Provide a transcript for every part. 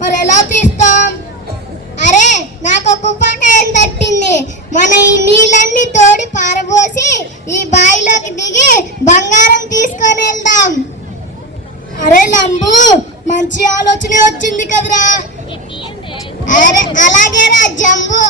మరి ఎలా తీస్తాం? అరే నాకు ఒక ఉపాయం తట్టింది. మన ఈ నీళ్ళన్నీ తోడి పారబోసి ఈ బావిలోకి దిగి బంగారం తీసుకొని వెళ్దాం. అరే లంబు, మంచి ఆలోచన వచ్చింది కదరా. అరే అలాగేరా జంబు.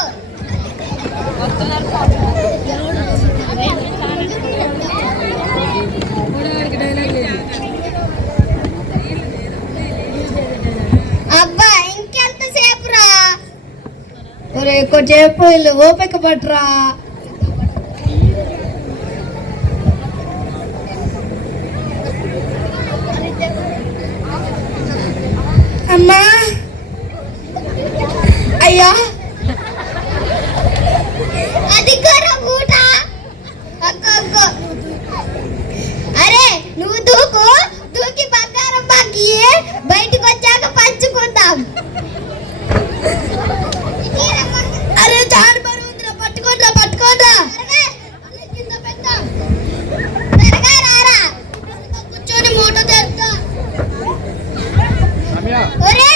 అబ్బా ఇంకెంతసేపు రా? కొంచెంసేపు ఓపిక పట్టరా. అమ్మా, అయ్యా, అది ఊట. అరే నువ్వు దూకు, దూకి బంగారం బాకి బయటకు వచ్చాక పంచుకుందాం. అరే చాలా బరువు ఉందిరా, పట్టుకోండి. త్వరగా రారా, కూర్చొని మూట తెరుతా. ఒరే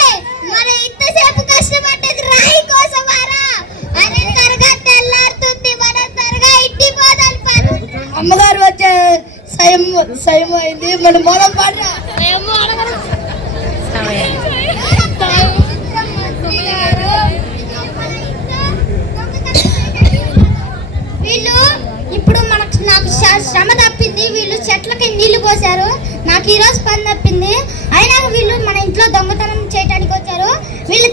మన ఇంతసేపు కష్టపడ్డది రాయి కోసమారా? అరే త్వరగా తెల్లారుతుంది, మనం త్వరగా ఇంటి పోదాం. అమ్మగారు వచ్చే సయం అయింది, మన మూలం పాడరా. వీళ్ళు ఇప్పుడు నాకు శ్రమ తప్పింది. వీళ్ళు చెట్లకి నీళ్లు పోసారు, నాకు ఈరోజు పని తప్పింది. అయినా వీళ్ళు మన ఇంట్లో దొంగతనం చేయడానికి వచ్చారు. వీళ్ళు